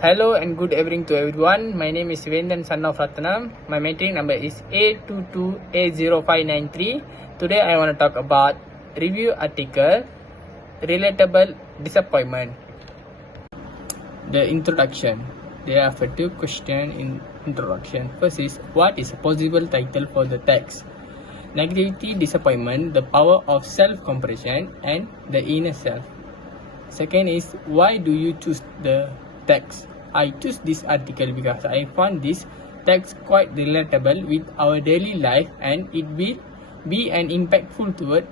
Hello and good evening to everyone. My name is Venthan Ratnam. My meeting number is A22A0593. Today I want to talk about review article Relatable Disappointment. The introduction. There are two questions in introduction. First is, what is a possible title for the text? Negativity, disappointment, the power of self-compression and the inner self. Second is, why do you choose the text? I choose this article because I found this text quite relatable with our daily life and it will be an impactful toward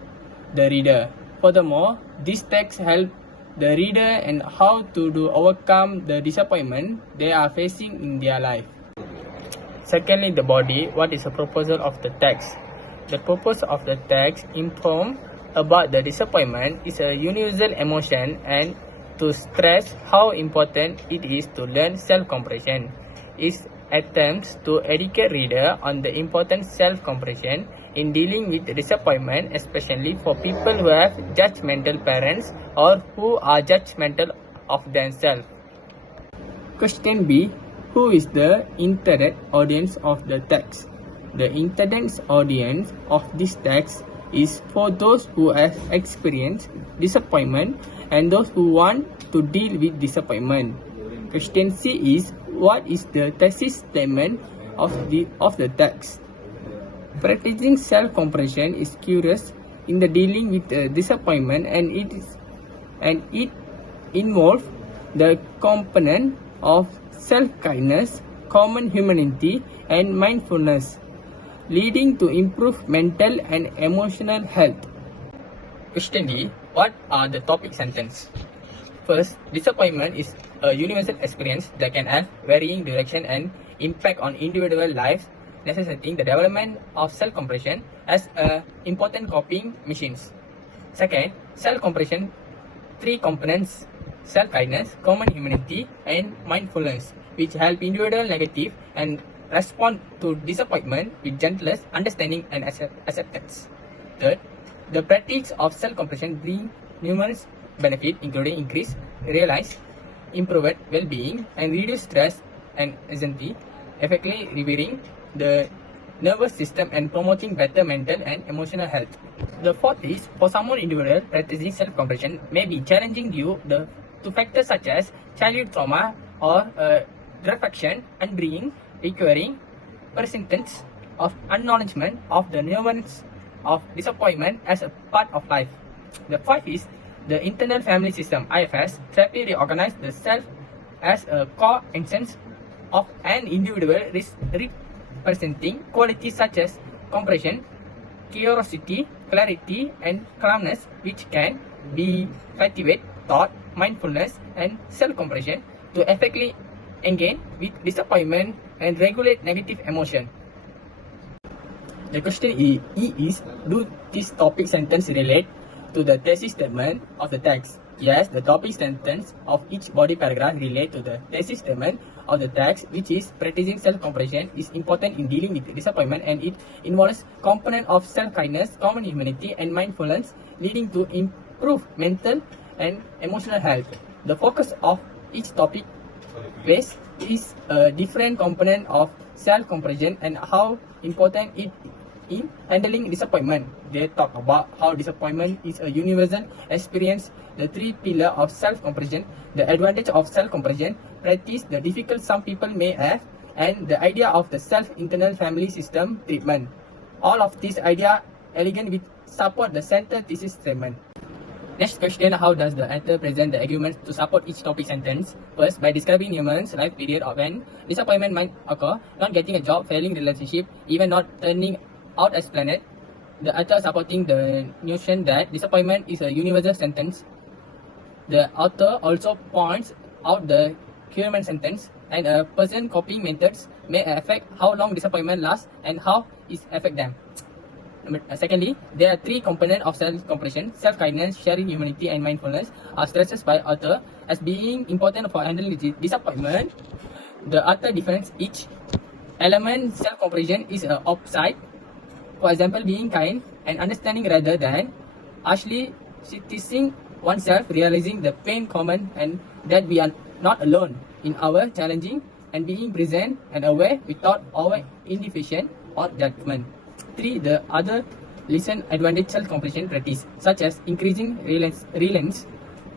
the reader. Furthermore, this text helps the reader and how to overcome the disappointment they are facing in their life. Secondly, the body. What is the proposal of the text? The purpose of the text informs about the disappointment is a universal emotion and to stress how important it is to learn self-compression. It attempts to educate reader on the importance self-compression in dealing with disappointment, especially for people who have judgmental parents or who are judgmental of themselves. Question B. Who is the intended audience of the text? The intended audience of this text is for those who have experienced disappointment and those who want to deal with disappointment. Question C is, what is the thesis statement of the text? Practicing self-compression is curious in the dealing with disappointment and it involves the component of self-kindness, common humanity and mindfulness, leading to improved mental and emotional health. Question D. What are the topic sentence? First, disappointment is a universal experience that can have varying direction and impact on individual lives, necessitating the development of self-compression as an important coping mechanism. Second, self-compression, three components: self-kindness, common humanity, and mindfulness, which help individual negative and respond to disappointment with gentleness, understanding, and acceptance. Third, the practice of self-compression brings numerous benefits, including increased realized, improved well-being, and reduced stress and anxiety, effectively reviving the nervous system and promoting better mental and emotional health. The fourth is, for someone individual, practicing self-compression may be challenging due to factors such as childhood trauma or reflection and bringing requiring persistence of acknowledgement of the nuance of disappointment as a part of life. The fifth is, the internal family system (IFS) therapy reorganizes the self as a core essence of an individual, representing qualities such as compression, curiosity, clarity, and calmness, which can be cultivated thought, mindfulness, and self-compression to effectively engage with disappointment and regulate negative emotion. The question E is, do this topic sentence relate to the thesis statement of the text? Yes, the topic sentence of each body paragraph relate to the thesis statement of the text, which is practicing self-compression is important in dealing with disappointment and it involves component of self-kindness, common humanity, and mindfulness, leading to improved mental and emotional health. The focus of each topic base is a different component of self-compression and how important it in handling disappointment. They talk about how disappointment is a universal experience, the three pillars of self-compression, the advantage of self-compression, practice, the difficult some people may have, and the idea of the self-internal family system treatment. All of these ideas elegant with support the center thesis statement. Next question, how does the author present the arguments to support each topic sentence? First, by describing humans' life period of when disappointment might occur, not getting a job, failing relationship, even not turning out as planned. The author supporting the notion that disappointment is a universal sentence. The author also points out the human sentence and a person's coping methods may affect how long disappointment lasts and how it affects them. Secondly, there are three components of self-compression: self-kindness, sharing humanity, and mindfulness are stressed by author as being important for handling disappointment. The author defines each element. Self-compression is an upside. For example, being kind and understanding rather than harshly criticizing oneself, realizing the pain common and that we are not alone. in our challenging and being present and aware without our indecision or judgment. 3. The other listen advantage self-completion practice, such as increasing reliance,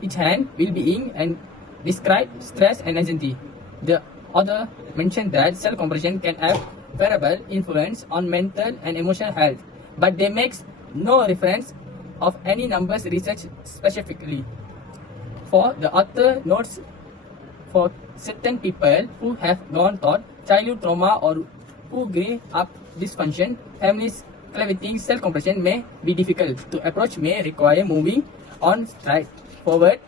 each hand, well-being, and describe stress and anxiety. The author mentioned that self-completion can have variable influence on mental and emotional health, but they makes no reference of any numbers research specifically. 4. The author notes for certain people who have gone through childhood trauma or who grew up dysfunction, families cultivating self-completion may be difficult. To approach may require moving on stride forward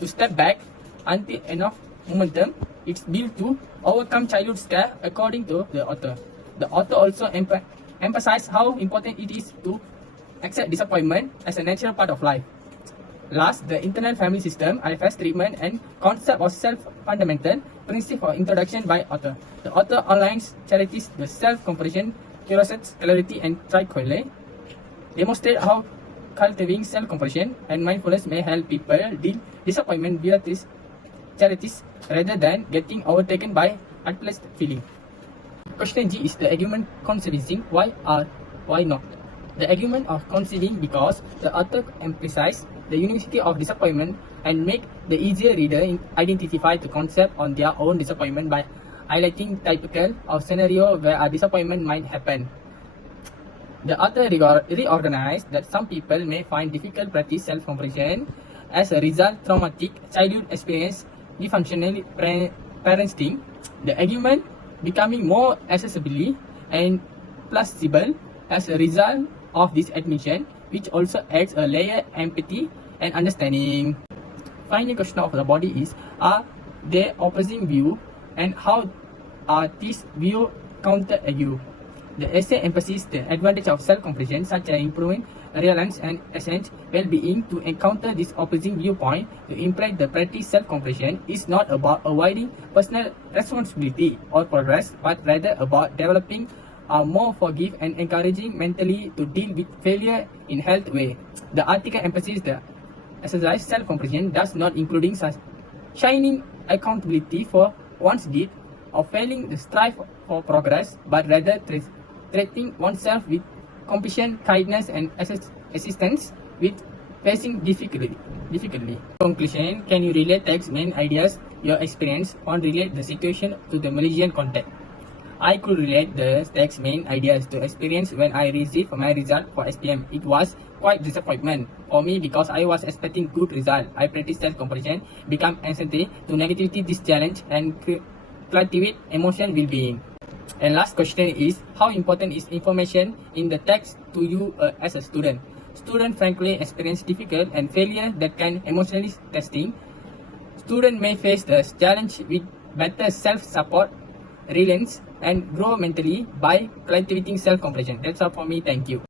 to step back until enough momentum is built to overcome childhood scare, according to the author. The author also emphasized how important it is to accept disappointment as a natural part of life. Last, the internal family system, IFS treatment and concept of self-fundamental principle for introduction by author. The author outlines charities, the self-completion, curiosity, clarity, and tranquility, demonstrate how cultivating self-completion and mindfulness may help people deal disappointment via these charities rather than getting overtaken by unpleasant feeling. Question G is the argument conceiving why or why not. The argument of conceiving because the author emphasizes the uniquity of disappointment and make the easier reader identify the concept on their own disappointment by highlighting typical of scenario where a disappointment might happen. The author reorganized that some people may find difficult practice self-completion as a result traumatic childhood experience, dysfunctional parenting. The argument becoming more accessible and plausible as a result of this admission, which also adds a layer empathy and understanding. Final question of the body is, are there opposing view and how are these views counter-argue? The essay emphasizes the advantage of self-completion, such as improving reliance and essence well-being. To encounter this opposing viewpoint, to imply the practice self-completion is not about avoiding personal responsibility or progress, but rather about developing a more forgiving and encouraging mentally to deal with failure in healthy way. The article emphasizes the exercise self-completion does not including such shining accountability for one's deed or failing to strive for progress, but rather treating oneself with compassion, kindness, and assistance with facing difficulty. Conclusion: can you relate text main ideas your experience on relate the situation to the Malaysian context? I could relate the text main ideas to experience when I received my result for SPM. It was quite disappointment for me because I was expecting good result. I practiced self-completion, become sensitive to negativity, this challenge, and cultivate emotional well-being. And last question is, how important is information in the text to you as a student? Students frankly experience difficult and failure that can emotionally testing. Students may face the challenge with better self-support, reliance, and grow mentally by cultivating self-completion. That's all for me. Thank you.